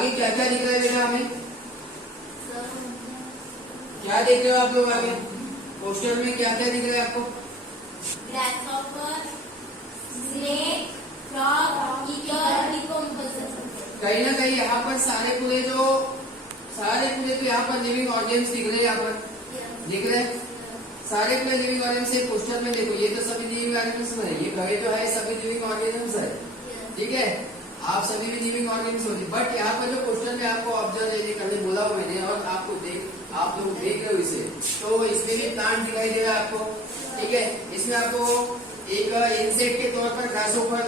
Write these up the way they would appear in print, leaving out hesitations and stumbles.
आगे क्या क्या दिख रहा है बेटा हमें? क्या देख रहे हो आप लोग आगे पोस्टर में? क्या क्या दिख रहा है आपको? Grasshopper, snake, frog, eagle, decomposer. कहीं ना कहीं यहाँ पर सारे पूरे तो यहाँ पर लिविंग ऑर्गेन्स दिख रहे हैं। यहाँ पर दिख रहे हैं सारे पूरे लिविंग ऑर्गेन्स है। पोस्टर में देखो ये तो सभी लिविंग ऑर्गेन्स है, ये गए जो है सभी लिविंग ऑर्गेन्स है। ठीक है, आप सभी भी लिविंग ऑर्गेन्स होती, बट यहाँ पर जो पोस्टर में आपको ऑब्जर्व करने बोला हुआ मैंने और आप लोग देख रहे हो इसे, तो इसमें भी प्लांट दिखाई दे रहा है आपको। ठीक है, इसमें आपको एक इंसेक्ट के तौर पर ग्रासहॉपर,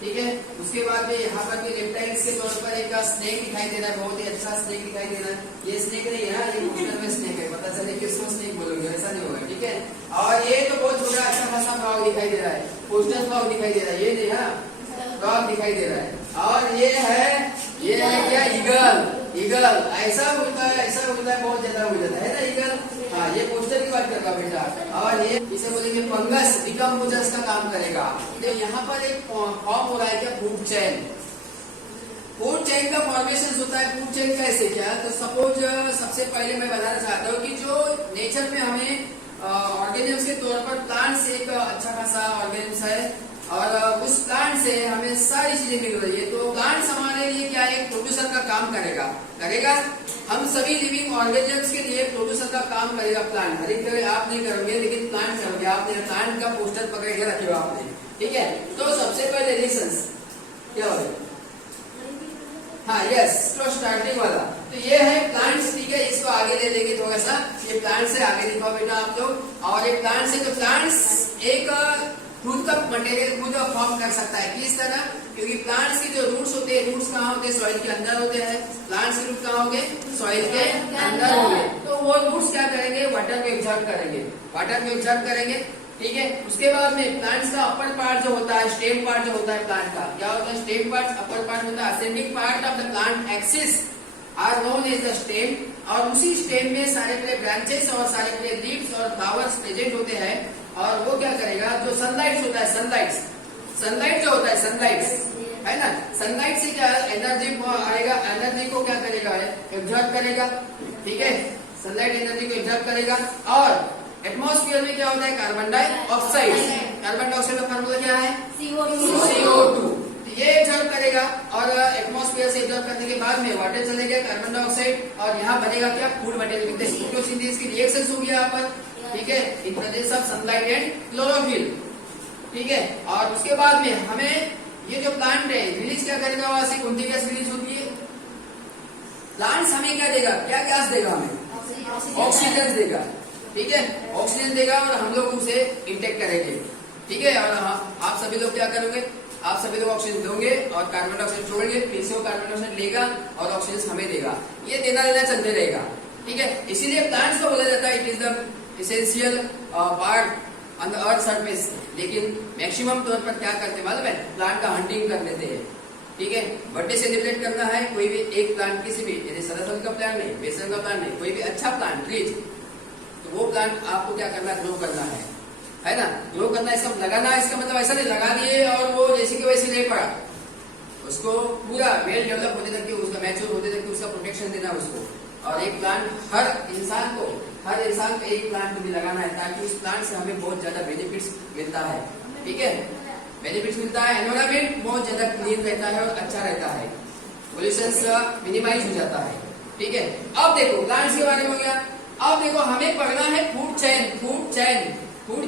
ठीक है, उसके बाद में यहाँ पर भी रेप्टाइल्स के तौर पर एक स्नेक दिखाई दे रहा है, बहुत ही अच्छा स्नेक दिखाई दे रहा है। ये स्नेक नहीं है ना, ये पोस्टर में स्नेक है, पता चले किसको स्नेक बोलोगे, ऐसा नहीं होगा। ठीक है, और ये तो बहुत छोटा अच्छा खासा फ्रॉग दिखाई दे रहा है, पोस्टर फ्रॉग दिखाई दे रहा है, ये नहीं है फ्रॉग दिखाई दे रहा है। और ये है क्या? ईगल। ऐसा उड़ता है, बहुत ज्यादा उड़ जाता है ना ईगल। हाँ, ये पोस्टर की बात कर रहा बेटा। और ये इसे बोलेंगे फंगस, डिकम्पोजर्स का काम करेगा। तो यहाँ पर एक फॉर्म हो रहा है क्या? Food chain. फूड चेन का फॉर्मेशन होता है। फूड चेन कैसे क्या? तो सपोज सबसे पहले मैं बताना चाहता हूँ कि जो नेचर में हमें ऑर्गेनिज्म के तौर पर प्लांट्स एक अच्छा खासा ऑर्गेनिज्म है और उस प्लांट से हमें सारी चीजें मिल रही है। तो प्लांट्स हमारे लिए क्या एक प्रोड्यूसर का काम करेगा। हम सभी लिविंग ऑर्गेनिजम्स के लिए प्रोड्यूसर का काम करेगा प्लांट। हर एक तरह आप नहीं करोगे, लेकिन प्लांट करोगे। आपने प्लांट का पोस्टर पकड़ के रखे हो आपने। ठीक है, तो सबसे पहले रिलेशंस क्या हो? हाँ यस, तो स्टार्टिंग वाला तो ये है प्लांट्स। ठीक है, इसको आगे ले लेंगे थोड़ा सा। ये प्लांट से आगे दिखाओ बेटा आप लोग। और ये प्लांट से तो प्लांट्स एक खुद का मटेरियल खुद फॉर्म कर सकता है। किस तरह? क्योंकि प्लांट्स की जो रूट्स होते हैं, रूट्स कहाँ होते हैं? सॉइल के अंदर होते हैं। प्लांट्स के रूट कहाँ होंगे? सॉइल के अंदर होंगे। तो वो रूट्स क्या करेंगे? वाटर को एब्जॉर्ब करेंगे। ठीक है, उसके बाद में प्लांट्स का अपर पार्ट जो होता है, स्टेम पार्ट जो होता है प्लांट का, क्या होता है? स्टेम पार्ट, अपर पार्ट होता है। Ascending part of the plant axis are known as the stem. और उसी स्टेम में सारे पूरे ब्रांचेस और सारे पूरे लीव्स और फ्लावर्स प्रेजेंट होते हैं। और वो क्या करेगा? जो सनलाइट होता है, सनलाइट जो होता है, सनलाइट है ना, सनलाइट से क्या एनर्जी आएगा? एनर्जी को क्या करेगा? एब्जॉर्ब करेगा। ठीक है, सनलाइट एनर्जी को एब्जॉर्ब करेगा। और एटमॉस्फेयर में क्या होता है? Carbon dioxide. कार्बन डाइऑक्साइड का फार्मूला क्या है? CO2। ये एब्जॉर्ब करेगा और एटमॉस्फेयर से एब्जॉर्ब करने के बाद में वाटर चलेगा, कार्बन डाइऑक्साइड, और यहाँ बनेगा क्या? Food material. फोटोसिंथेसिस की रिएक्शंस होगी यहाँ पर। ठीक है, in presence of sunlight and chlorophyll. ठीक है, और उसके बाद में हमें ये जो प्लांट है रिलीज क्या करेगा? वहां से कौन सी गैस रिलीज होती है? प्लांट्स हमें क्या देगा? क्या गैस देगा हमें? ऑक्सीजन देगा। ठीक है, ऑक्सीजन देगा और हम लोग उसे इंटेक करेंगे। ठीक है, और आप सभी लोग क्या करोगे? आप सभी लोग ऑक्सीजन दोगे और कार्बन डाइऑक्साइड छोड़ेंगे, फिर से वो कार्बन डाइऑक्साइड लेगा और ऑक्सीजन हमें देगा। ये देना लेना चलते रहेगा। ठीक है, इसीलिए प्लांट्स को बोला जाता है it is the essential part on the earth surface. लेकिन मैक्सिमम तौर पर क्या करते मालूम है? प्लांट का हंटिंग कर लेते हैं। ठीक है, बर्थडे सेलिब्रेट करना है, कोई भी एक प्लांट, किसी भी जैसे सरसों का प्लांट नहीं, बेसन का प्लांट नहीं, कोई भी अच्छा प्लांट ट्रीज, तो वो प्लांट आपको क्या करना? ग्रो करना है ना? ग्रो करना, इसका लगाना, इसका मतलब ऐसा नहीं लगा दिए और वो जैसे कि वैसे नहीं पड़ा। उसको पूरा वेल डेवलप होने तक, उसका मैच्योर होने तक उसका प्रोटेक्शन देना उसको। और एक प्लांट हर इंसान को एक प्लांट भी लगाना है, ताकि उस प्लांट से हमें बहुत ज्यादा बेनिफिट्स मिलता है। ठीक है, बेनिफिट्स मिलता है, एनवायरमेंट बहुत ज्यादा क्लीन रहता है और अच्छा रहता है, पोल्यूशन मिनिमाइज हो जाता है। ठीक है, अब देखो प्लांट्स के बारे में हो गया। अब देखो हमें पढ़ना है फूड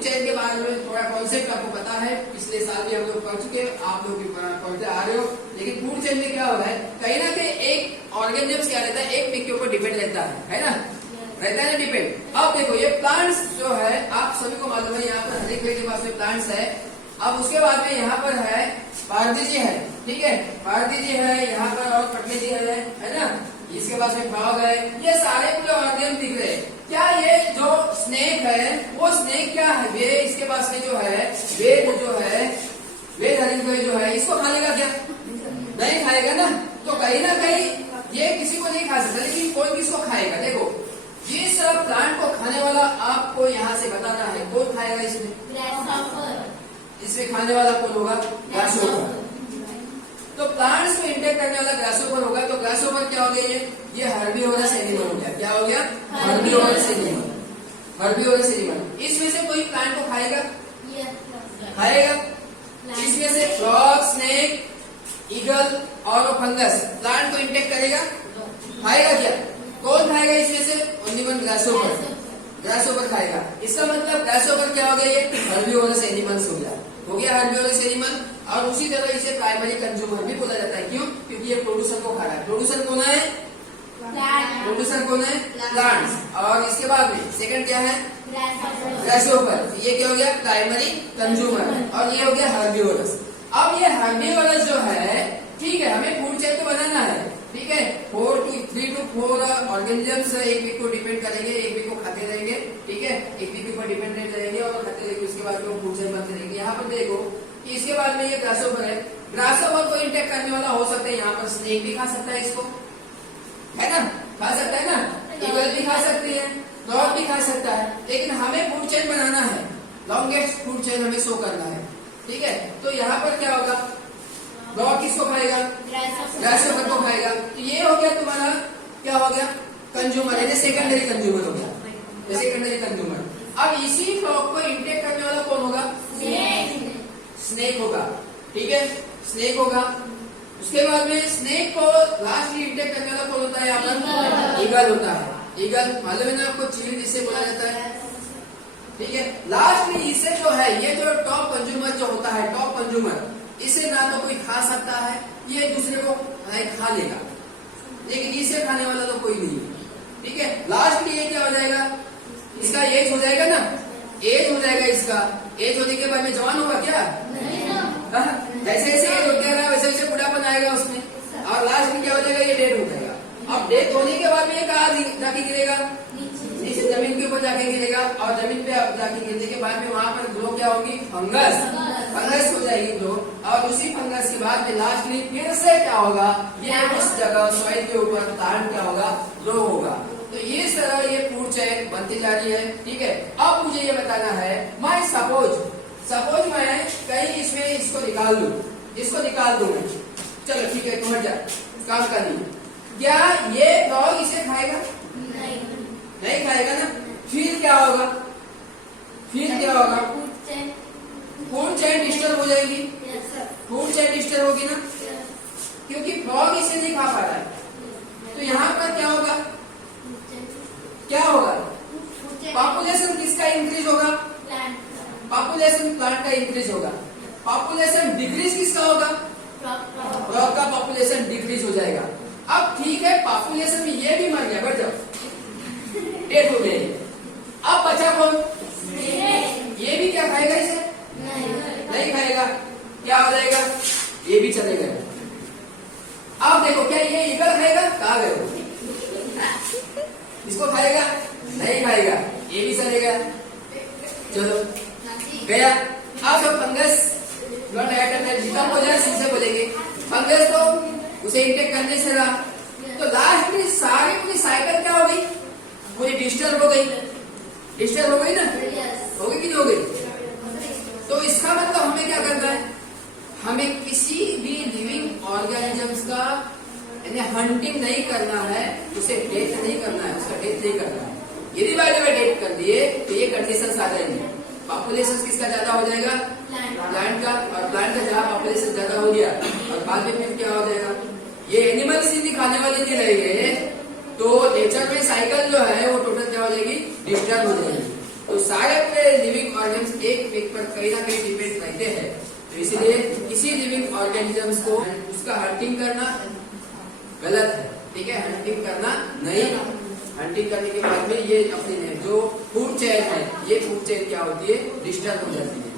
चेन के बारे में थोड़ा कॉन्सेप्ट आपको पता है, पिछले साल भी हम लोग पढ़ चुके, आप लोग भी पढ़ते आ रहे हो। लेकिन फूड चेन में क्या हो रहा है? कहीं ना कहीं एक ऑर्गेनिज्म क्या रहता है? एक के ऊपर डिपेंड रहता है ना? रहता है डिपेंड। अब देखो ये प्लांट्स जो है, आप सभी को मालूम है, यहाँ पर हर एक के पास में प्लांट्स है। अब उसके बाद में यहाँ पर है पारदी जी है। ठीक है, पारदी जी है यहाँ पर, और पटनी जी है ना? इसके पास में फ्रॉग है। ये सारे पूरे ऑर्गेनिज्म दिख रहे हैं। क्या ये जो स्नेक है, वो स्नेक क्या है? वे इसके पास में जो है वेद हरिण जो है, इसको खा लेगा क्या? नहीं खाएगा ना। तो कहीं ना कहीं ये किसी को नहीं खा सकता, लेकिन कोई किसको खाएगा? देखो ये सब प्लांट को खाने वाला आपको यहाँ से बताना है, कौन खाएगा इसमें? इसमें खाने वाला कौन होगा? ग्रासहॉपर। तो प्लांट्स को इंटेक करने वाला ग्रासहॉपर होगा। तो ग्रासहॉपर ग्रासहोपर क्या हो गया ये हर्बीवोरस एनिमल हो गया। क्या हो गया? Herbivorous animal. Herbivorous animal. इसमें से कोई प्लांट को खाएगा? खाएगा। इसमें से फ्रॉग, स्नेक, ईगल और फंगस प्लांट को इंटेक करेगा? खाएगा क्या? कौन खाएगा इसमें से? Only one grasshopper. ग्रासहोपर खाएगा। इसका मतलब ग्रासहोपर क्या हो गया? ये हर्बीवोरस एनिमल्स हो गया। हो गया हर्बीवोरस एनिमल। और उसी तरह इसे प्राइमरी कंज्यूमर भी बोला जाता है। क्यों? क्योंकि ये प्रोड्यूसर को खा रहा है। प्रोड्यूसर कौन है? प्रोड्यूसर कौन है? प्लांट्स। और इसके बाद में सेकंड क्या है? ग्रासहोपर। ये क्या हो गया? Primary consumer. और ये हो गया हर्बीवोरस। अब ये हर्बीवोरस जो है, ठीक है, हमें फूड चेन तो बनाना है, ठीक है। 3 to 4 ऑर्गेनिजम्स एक वीक को डिपेंड करेंगे, एक वीक को खाते रहेंगे, ठीक है, एक वीक के ऊपर डिपेंडेंट रहेंगे और खाते रहेंगे। उसके बाद में फूड चेन बनते रहेंगे। यहाँ पर देखो कि इसके बाद में ये ग्रासहोपर है। ग्रासहोपर को इंटेक करने वाला हो सकता है यहाँ पर स्नेक भी खा सकता है इसको, है ना? खा सकता है ना? ईगल भी खा सकती है, फ्रॉग भी खा सकता है। लेकिन हमें फूड चेन बनाना है, लॉन्गेस्ट फूड चेन हमें शो करना है, ठीक है। तो यहाँ पर क्या होगा? फ्रॉग किसको खाएगा? ग्रासहोपर को खाएगा। तो ये हो गया तुम्हारा, क्या हो गया? कंज्यूमर, यानी सेकेंडरी कंज्यूमर हो गया, सेकेंडरी कंज्यूमर। अब इसी फ्रॉग को इंटेक करने वाला कौन होगा? स्नेक होगा, ठीक है, स्नेक होगा। उसके बाद में स्नेक को लास्टली इंटेक करने वाला कौन होता है? यहाँ पर ईगल होता है। ईगल मालूम है ना आपको? चील जिसे बोला जाता है, ठीक है। लास्टली इसे जो है, ये जो टॉप कंज्यूमर जो होता है, टॉप कंज्यूमर, इसे ना तो कोई खा सकता है, ये दूसरे को खा लेगा, लेकिन इसे खाने वाला तो कोई नहीं है, ठीक है। लास्टली ये क्या हो जाएगा? इसका एज हो जाएगा ना, एज हो जाएगा इसका। एज होने के बाद में जवान होगा क्या? जैसे जैसे एज होता है वैसे वैसे बुढ़ापन आएगा उसमें, और लास्ट में क्या हो जाएगा? ये डेड हो जाएगा। अब डेथ होने के बाद में ये कहाँ जाके गिरेगा? नीचे जमीन के ऊपर जाके गिरेगा। और जमीन पे जाके गिरने के बाद में वहां पर ग्रो क्या होगी? फंगस। फंगस हो जाएगी ग्रो। और उसी फंगस के बाद में लास्टली फिर से क्या होगा? ये उस जगह सॉइल के ऊपर प्लांट क्या होगा? ग्रो होगा। तो इस तरह ये फूड चेन बनती जा रही है, ठीक है। अब मुझे ये बताना है, मैं सपोज मैं कहीं इसमें इसको निकाल दूं, इसको निकाल दूं, चलो ठीक है, तुम हट जा, काम कर ली। क्या ये फ्रॉग इसे खाएगा? नहीं खाएगा ना। फिर क्या होगा? फिर क्या होगा? फूड चेन डिस्टर्ब हो जाएगी। फूड चेन डिस्टर्ब होगी ना, क्योंकि फ्रॉग इसे नहीं खा पा रहा है। तो यहाँ पर क्या होगा? क्या होगा? पॉपुलेशन किसका इंक्रीज होगा? पॉपुलेशन प्लांट का इंक्रीज होगा। पॉपुलेशन डिक्रीज किसका होगा? फ्रॉग का पॉपुलेशन डिक्रीज हो जाएगा। अब ठीक है, पॉपुलेशन में ये भी मर गया, बढ़ जाओ, डेथ हो गई। अब बचा कौन? ये भी क्या खाएगा इसे? नहीं खाएगा। क्या हो जाएगा? ये भी चले गए। अब देखो, क्या ये ईगल खाएगा? कहाँ गए? इसको खाएगा? नहीं खाएगा। ये भी चले गया, चलो गया। अब जब फंगस खत्म हो जाए, सीधे बोलेंगे फंगस तो उसे इंटेक करने से रहा, तो लास्ट में सारी पूरी साइकिल क्या हो गई? पूरी डिस्टर्ब हो गई। डिस्टर्ब हो गई ना, हो गई कि नहीं हो गई? तो इसका मतलब हमें क्या करना है? हमें किसी भी लिविंग ऑर्गेनिजम्स का हंटिंग नहीं करना है, उसे डेथ नहीं करना है, उसका डेथ नहीं करना है। यदि बाय द वे डेथ कर दिए तो ये कंडीशंस आ जाएंगे। पॉपुलेशन किसका ज्यादा हो जाएगा? प्लांट का। और प्लांट का जहाँ पॉपुलेशन ज्यादा हो गया और बाद में फिर क्या हो जाएगा? ये एनिमल्स ही खाने वाले नहीं रहेंगे, तो नेचर में साइकिल जो है वो टोटल क्या हो जाएगी? डिस्टर्ब हो जाएगी। तो सारे लिविंग ऑर्गेनिज्म एक एक पर कहीं ना कहीं डिपेंड रहते हैं। तो इसलिए किसी लिविंग ऑर्गेनिज्म को उसका हंटिंग करना गलत है, ठीक है। हंटिंग करना नहीं। हंटिंग करने के बाद में ये अपनी जो फूड चेन है, ये फूड चेन क्या होती है? डिस्टर्ब हो जाती है।